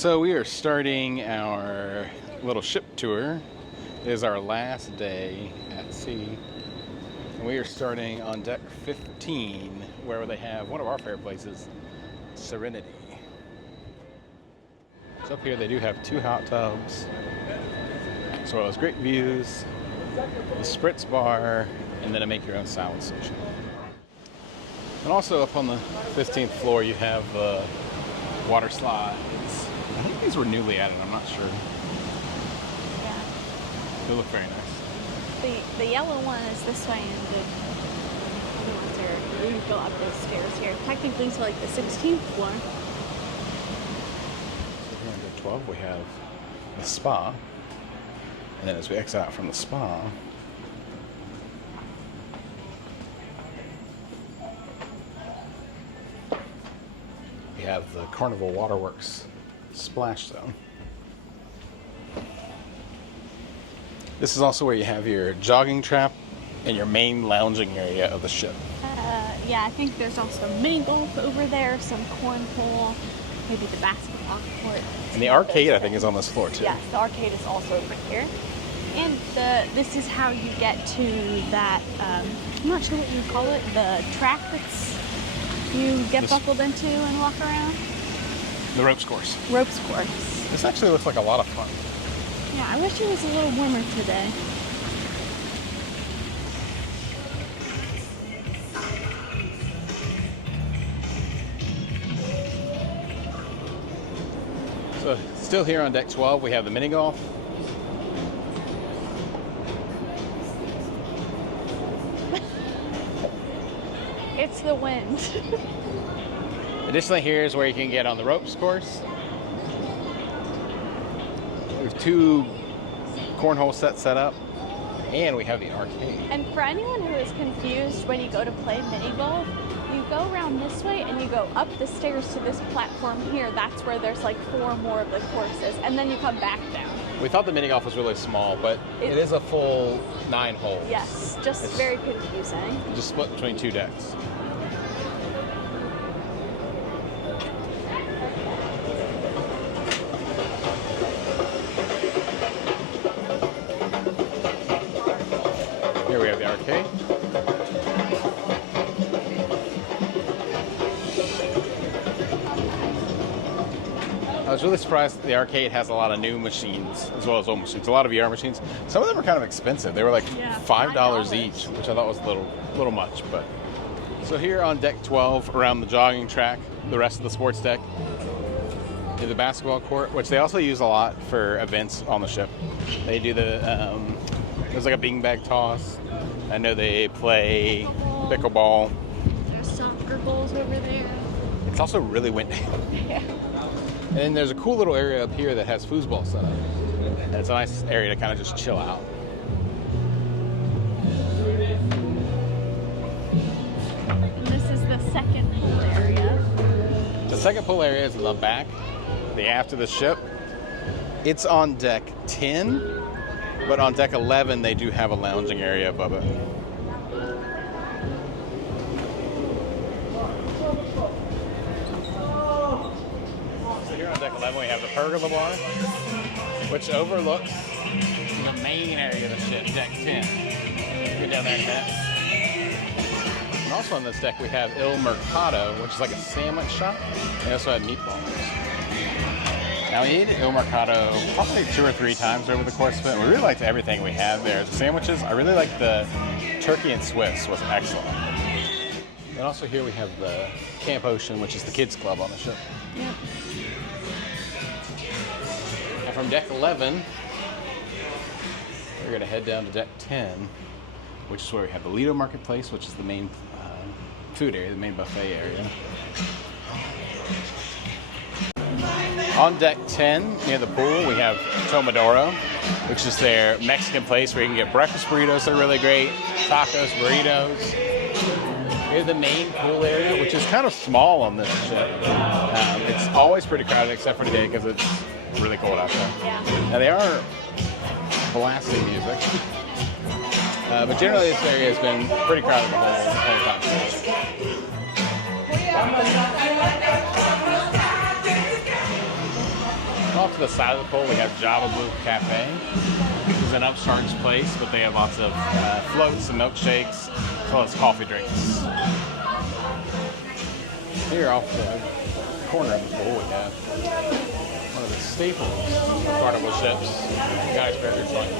So we are starting our little ship tour. It is our last day at sea. And we are starting on deck 15, where they have one of our favorite places, Serenity. So up here they do have 2 hot tubs, as well as great views, the spritz bar, and then a make your own salad station. And also up on the 15th floor you have water slides. I think these were newly added, I'm not sure. Yeah. They look very nice. The yellow one is this way, and the other ones are, we go up those stairs here. Technically, it's like the 16th floor. So here on deck 12 we have the spa. And then as we exit out from the spa, we have the Carnival Waterworks splash zone. This is also where you have your jogging trap and your main lounging area of the ship. Yeah, I think there's also mini golf over there, some cornhole, maybe the basketball court. And the arcade, I think, is on this floor too. Yes, the arcade is also over here. And this is how you get to that, I'm not sure what you call it, the track that's you get buckled into and walk around. The ropes course. Ropes course. This actually looks like a lot of fun. Yeah, I wish it was a little warmer today. So still here on deck 12, we have the mini golf. It's the wind. Additionally, here is where you can get on the ropes course. We have 2 cornhole sets set up, and we have the arcade. And for anyone who is confused when you go to play mini golf, you go around this way and you go up the stairs to this platform here. That's where there's like 4 more of the courses, and then you come back down. We thought the mini golf was really small, but it is a full 9 holes. Yes, it's very confusing. Just split between 2 decks. Here we have the arcade. I was really surprised that the arcade has a lot of new machines as well as old machines. A lot of VR machines. Some of them are kind of expensive. They were like $5 each, which I thought was a little much. But so here on deck 12, around the jogging track, the rest of the sports deck, is the basketball court, which they also use a lot for events on the ship. They do there's like a beanbag toss. I know they play pickleball. There's soccer balls over there. It's also really windy. Yeah. And then there's a cool little area up here that has foosball set up. And it's a nice area to kind of just chill out. And this is the second pool area. The second pool area is in the back, the aft of the ship. It's on deck 10, but on deck 11 they do have a lounging area above it. Deck 11, we have the pergola bar, which overlooks the main area of the ship, deck 10. Get down there in a minute. And also on this deck, we have Il Mercato, which is like a sandwich shop. They also have meatballs. Now, we ate at Il Mercato probably 2 or 3 times over the course of it. We really liked everything we had there. The sandwiches, I really liked the turkey and Swiss, was excellent. And also here we have the Camp Ocean, which is the kids club on the ship. Yep. And from deck 11, we're going to head down to deck 10, which is where we have the Lido Marketplace, which is the main food area, the main buffet area. On deck 10, near the pool, we have Tomodoro, which is their Mexican place where you can get breakfast burritos. They're really great. Tacos, burritos. Here's the main pool area, which is kind of small on this ship. It's always pretty crowded except for today because it's really cold out there. Yeah. Now they are blasting music, but generally this area has been pretty crowded the whole time. off to the side of the pool, we have Java Booth Cafe. It's an upcharge place, but they have lots of floats and milkshakes, as well as coffee drinks. Here off the corner of the pool, we have one of the staples of Carnival ships, Guy's Burger Joint.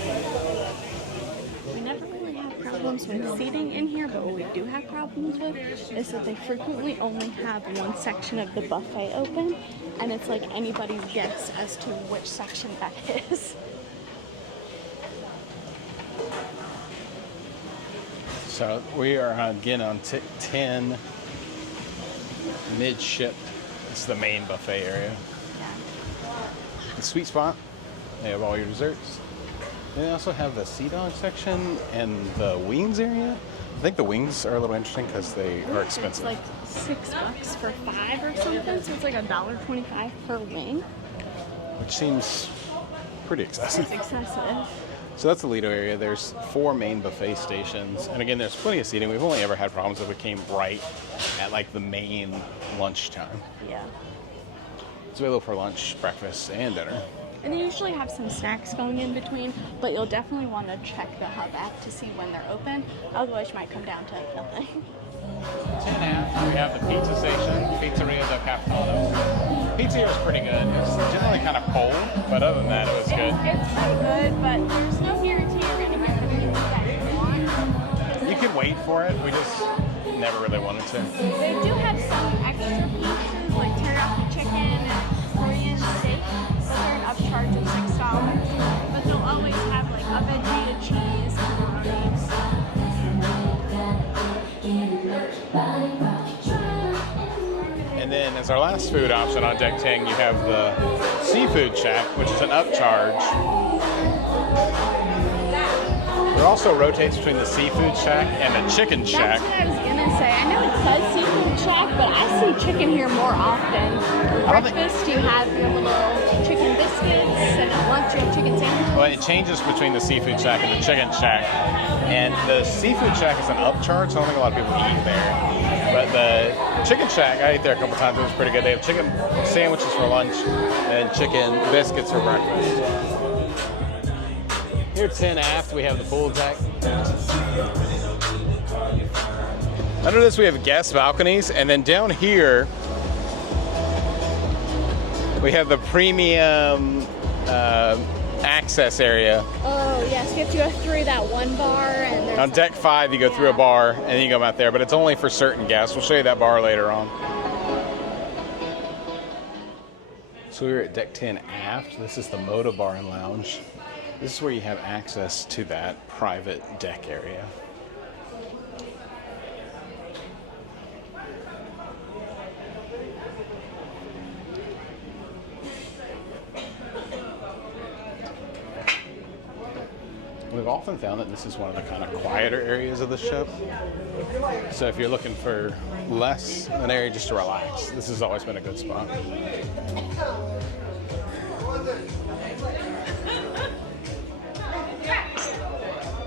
We never really have problems with seating in here, but what we do have problems with is that they frequently only have one section of the buffet open, and it's like anybody's guess as to which section that is. So we are again on 10 Midship. It's the main buffet area. Yeah. The sweet spot, they have all your desserts. They also have the sea dog section and the wings area. I think the wings are a little interesting because they are expensive. It's like $6 for 5 or something, so it's like $1.25 per wing. Which seems pretty excessive. It's excessive. So that's the Lido area. There's 4 main buffet stations. And again, there's plenty of seating. We've only ever had problems if we came right at like the main lunchtime. Yeah. It's available for lunch, breakfast, and dinner. And they usually have some snacks going in between, but you'll definitely want to check the hub app to see when they're open. Otherwise, you might come down to nothing. 10 after, we have the pizza station, Pizzeria del Capitano. Pizza here is pretty good. It's generally kind of cold, but other than that, it was good. It's pretty good, but there's no guarantee you're going to get the pizza that you want. You could wait for it. We just never really wanted to. They do have some extra pizzas, like teriyaki chicken and Korean steak, but they're an upcharge of $6. But they'll always have like a veggie, cheese, pepperonis. And then as our last food option on deck 10, you have the Seafood Shack, which is an upcharge. It also rotates between the Seafood Shack and the Chicken Shack. That's what I was gonna say. I know it says Seafood Shack, but I see chicken here more often. For breakfast, you have your little chicken biscuits, and at lunch, you have chicken sandwiches. Well, it changes between the Seafood Shack and the Chicken Shack. And the Seafood Shack is an upcharge, so I don't think a lot of people eat there. But the Chicken Shack, I ate there a couple times. It was pretty good. They have chicken sandwiches for lunch and chicken biscuits for breakfast. Here 10 aft, we have the pool deck. Under this, we have guest balconies, and then down here, we have the premium access area. Oh, yes, you have to go through that one bar. And there's On deck 5, you go through a bar, and then you go out there, but it's only for certain guests. We'll show you that bar later on. So we're at deck 10 aft. This is the Moda Bar and Lounge. This is where you have access to that private deck area. We've often found that this is one of the kind of quieter areas of the ship. So if you're looking for less, an area just to relax, this has always been a good spot.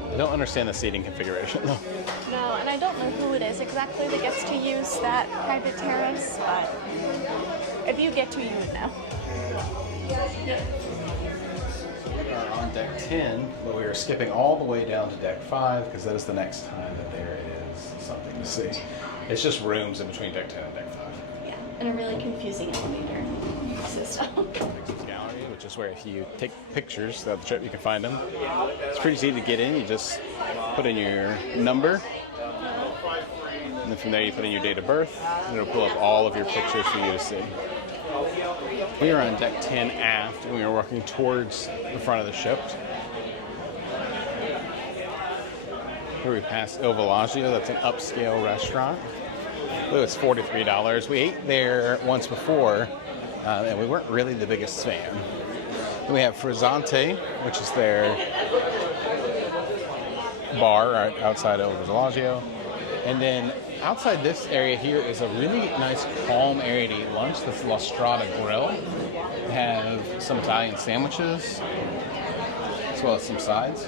I don't understand the seating configuration though. No, and I don't know who it is exactly that gets to use that private terrace, but if you get to, you would know. We are on deck 10, but we are skipping all the way down to deck 5 because that is the next time that there is something to see. It's just rooms in between deck 10 and deck 5. Yeah, and a really confusing elevator system. Gallery, which is where if you take pictures throughout the trip, you can find them. It's pretty easy to get in. You just put in your number, and then from there you put in your date of birth, and it'll pull up all of your pictures for you to see. We are on deck 10 aft, and we are working towards the front of the ship. Here we pass Il Villaggio. That's an upscale restaurant. Look, it's $43. We ate there once before, and we weren't really the biggest fan. Then we have Frizzante, which is their bar right outside Il Villaggio. And then outside this area here is a really nice, calm area to eat lunch. This is La Strada Grill. They have some Italian sandwiches, as well as some sides.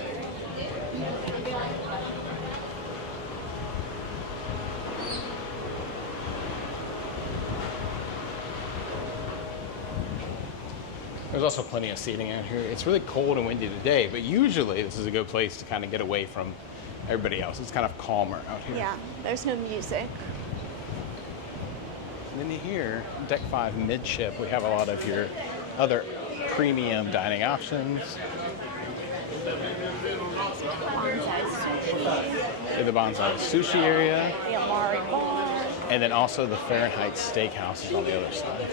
There's also plenty of seating out here. It's really cold and windy today, but usually this is a good place to kind of get away from everybody else. It's kind of calmer out here. Yeah, there's no music. And then here, Deck 5 Midship, we have a lot of your other premium dining options. Bonsai sushi. The Bonsai Sushi area. The Amari bar. And then also the Fahrenheit Steakhouse is on the other side.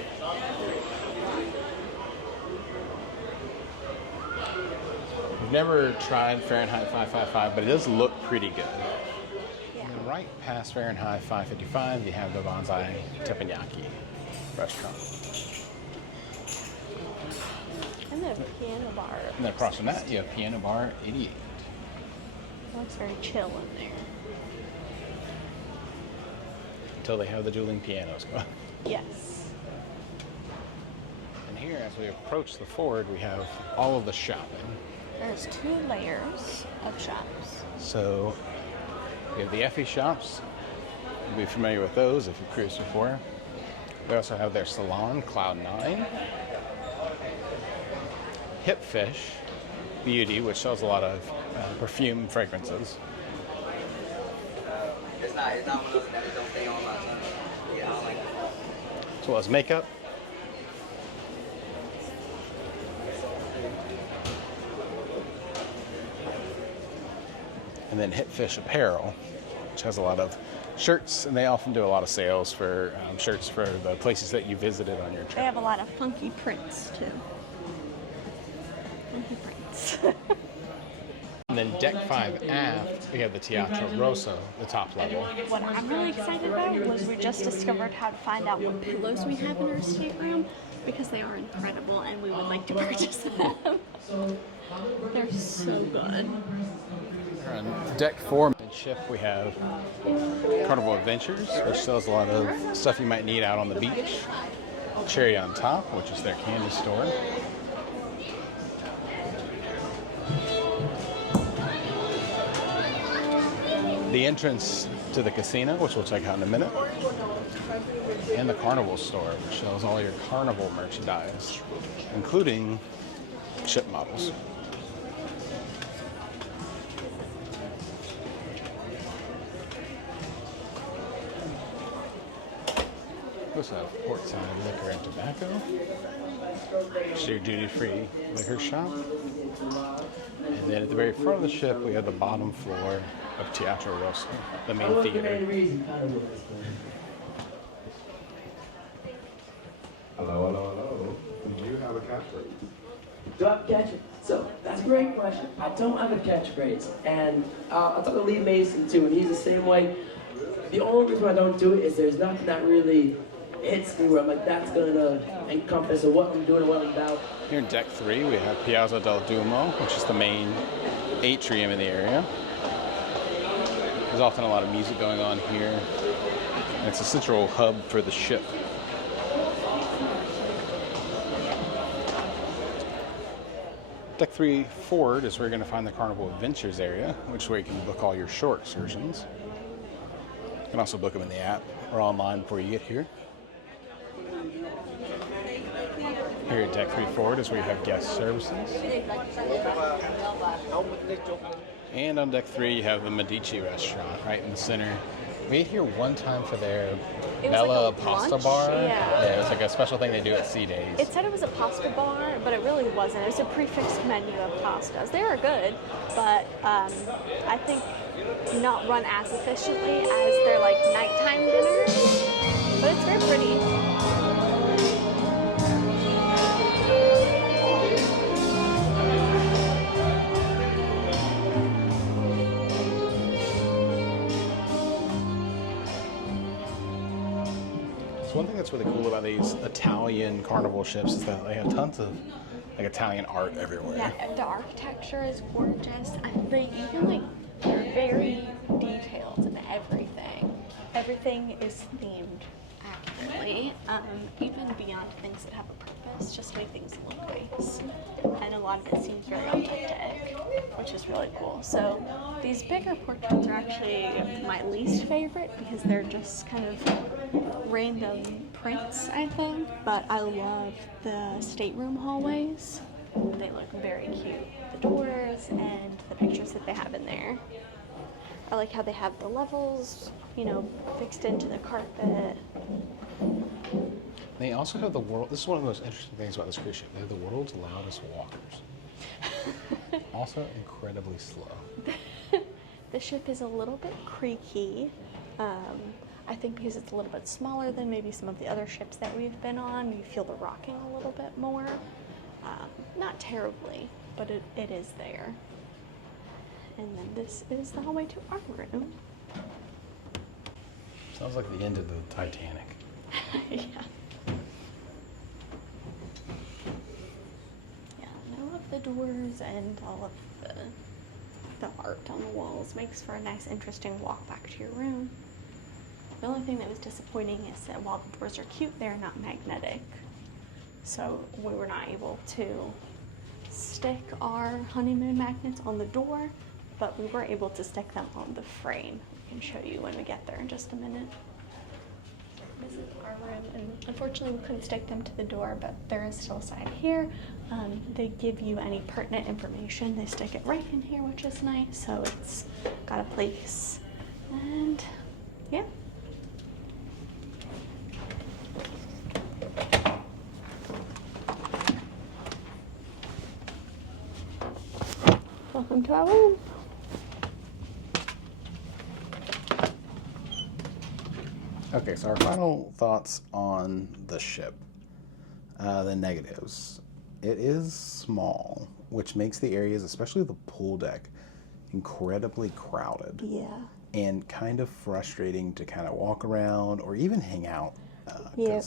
We've never tried Fahrenheit 555, but it does look pretty good. Yeah. And then right past Fahrenheit 555, you have the Bonsai Teppanyaki restaurant. And the piano bar. And then across from that, you have Piano Bar 88. It looks very chill in there. Until they have the dueling pianos going. Yes. And here, as we approach the Ford, we have all of the shopping. There's 2 layers of shops. So we have the Effie shops. You'll be familiar with those if you've cruised before. They also have their salon, Cloud9. Hipfish Beauty, which sells a lot of perfume fragrances. It's not one of those that don't stay on my tongue. Yeah, I don't like it. As well as makeup. And then Hipfish Apparel, which has a lot of shirts, and they often do a lot of sales for shirts for the places that you visited on your They trip. have a lot of funky prints too. Funky prints. And then Deck 5 aft, we have the Teatro Rosso, the top level. What I'm really excited about was we just discovered how to find out what pillows we have in our stateroom because they are incredible and we would like to purchase them. They're so good. On Deck 4 Midship, we have Carnival Adventures, which sells a lot of stuff you might need out on the beach. Cherry on Top, which is their candy store. The entrance to the casino, which we'll check out in a minute. And the Carnival store, which sells all your Carnival merchandise, including ship models. We also have Portside Liquor and Tobacco. It's your duty-free liquor shop. And then at the very front of the ship, we have the bottom floor of Teatro Rosso, the main theater. Hello. Do you have a catchphrase? Do I have a catchphrase? So, that's a great question. I don't have a catchphrase. And I talked to Lee Mason too, and he's the same way. The only reason I don't do it is there's nothing that really hits me where I'm like, that's gonna encompass of what I'm doing and what I'm about. Here in Deck 3, we have Piazza del Duomo, which is the main atrium in the area. There's often a lot of music going on here. And it's a central hub for the ship. Deck 3 Forward is where you're going to find the Carnival Adventures area, which is where you can book all your short excursions. You can also book them in the app or online before you get here. Here at Deck 3 Forward is where you have guest services. And on Deck 3 you have the Medici restaurant right in the center. We ate here one time for their Bella like a pasta lunch? bar. Yeah. It's like a special thing they do at Sea Days. It said it was a pasta bar, but it really wasn't. It was a prefixed menu of pastas. They were good, but I think not run as efficiently as their like nighttime dinners. But it's very pretty. So one thing that's really cool about these Italian carnival ships is that they have tons of like Italian art everywhere. Yeah, the architecture is gorgeous. And they even like they're very detailed in everything. Everything is themed accurately, even beyond things that have a purpose, just to make things look nice. And a lot of it seems very authentic, which is really cool. So these bigger portraits are actually my least favorite because they're just kind of random prints, I think, but I love the stateroom hallways. They look very cute. The doors and the pictures that they have in there. I like how they have the levels, you know, fixed into the carpet. They also have the world. This is one of the most interesting things about this cruise ship. They have the world's loudest walkers. Also incredibly slow. The ship is a little bit creaky. I think because it's a little bit smaller than maybe some of the other ships that we've been on, you feel the rocking a little bit more. Not terribly, but it is there. And then this is the hallway to our room. Sounds like the end of the Titanic. Yeah. Yeah, and I love the doors and all of the art on the walls. Makes for a nice, interesting walk back to your room. The only thing that was disappointing is that while the doors are cute, they're not magnetic. So we were not able to stick our honeymoon magnets on the door, but we were able to stick them on the frame. I can show you when we get there in just a minute. This is our room, and unfortunately we couldn't stick them to the door, but there is still a side here. They give you any pertinent information. They stick it right in here, which is nice, so it's got a place. And yeah. Welcome to our room. Okay, so our final thoughts on the ship. The negatives. It is small, which makes the areas, especially the pool deck, incredibly crowded. Yeah. And kind of frustrating to kind of walk around or even hang out. Yeah.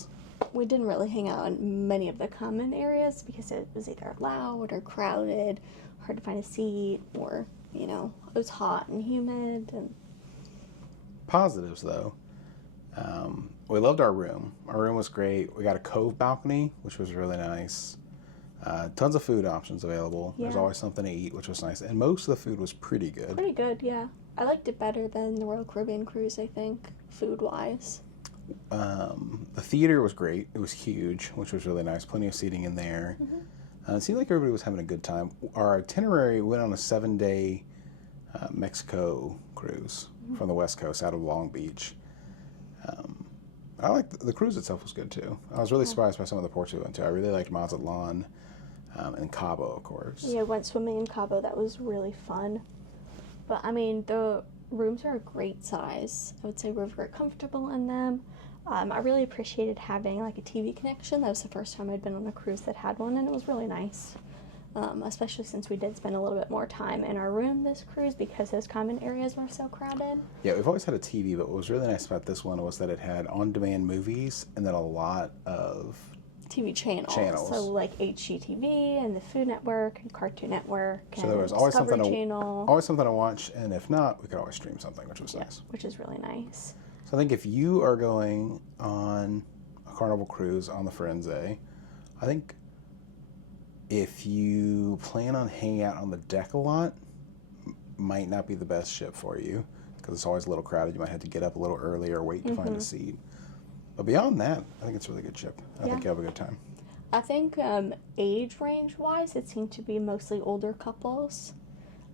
We didn't really hang out in many of the common areas because it was either loud or crowded, hard to find a seat, or, you know, it was hot and humid. And positives, though. We loved our room. Our room was great. We got a cove balcony, which was really nice. Tons of food options available. Yeah. There's always something to eat, which was nice. And most of the food was pretty good. Pretty good, yeah. I liked it better than the Royal Caribbean cruise, I think, food-wise. The theater was great. It was huge, which was really nice. Plenty of seating in there. Mm-hmm. It seemed like everybody was having a good time. Our itinerary went on a 7-day Mexico cruise from the West Coast out of Long Beach. I liked the cruise itself was good too. I was really surprised by some of the ports we went to. I really liked Mazatlan and Cabo, of course. Yeah, went swimming in Cabo. That was really fun. But, I mean, the rooms are a great size. I would say we're very comfortable in them. I really appreciated having, like, a TV connection. That was the first time I'd been on a cruise that had one, and it was really nice. Especially since we did spend a little bit more time in our room this cruise because those common areas were so crowded. Yeah, we've always had a TV, but what was really nice about this one was that it had on-demand movies and then a lot of TV channels. So like HGTV and the Food Network and Cartoon Network. So there was always Discovery something Channel. always something to watch, and if not, we could always stream something, which was nice. Which is really nice. So I think if you are going on a Carnival cruise on the Firenze, I think if you plan on hanging out on the deck a lot, might not be the best ship for you because it's always a little crowded. You might have to get up a little early or wait to find a seat. But beyond that, I think it's a really good ship. I think you'll have a good time. I think age range wise, it seemed to be mostly older couples.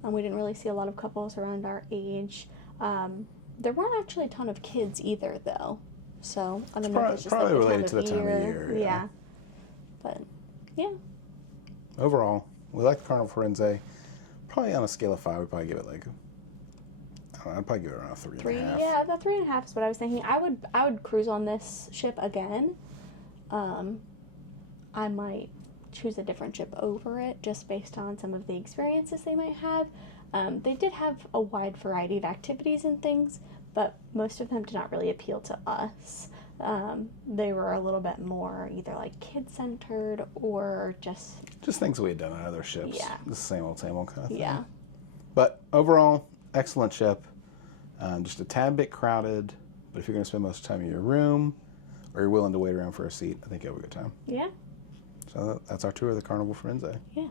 We didn't really see a lot of couples around our age. There weren't actually a ton of kids either, though. So I don't know if it's just probably like related to the time of year. Yeah. But yeah. Overall, we like the Carnival Firenze. Probably on a scale of 5, we'd probably give it like, I don't know, I'd probably give it around a 3.5. Yeah, the 3.5 is what I was thinking. I would cruise on this ship again. I might choose a different ship over it just based on some of the experiences they might have. They did have a wide variety of activities and things, but most of them did not really appeal to us. They were a little bit more either like kid-centered or just things we had done on other ships. Yeah. The same old kind of thing. Yeah. But overall, excellent ship. Just a tad bit crowded, but if you're going to spend most of the time in your room or you're willing to wait around for a seat, I think you'll have a good time. Yeah. So that's our tour of the Carnival Firenze. Yeah.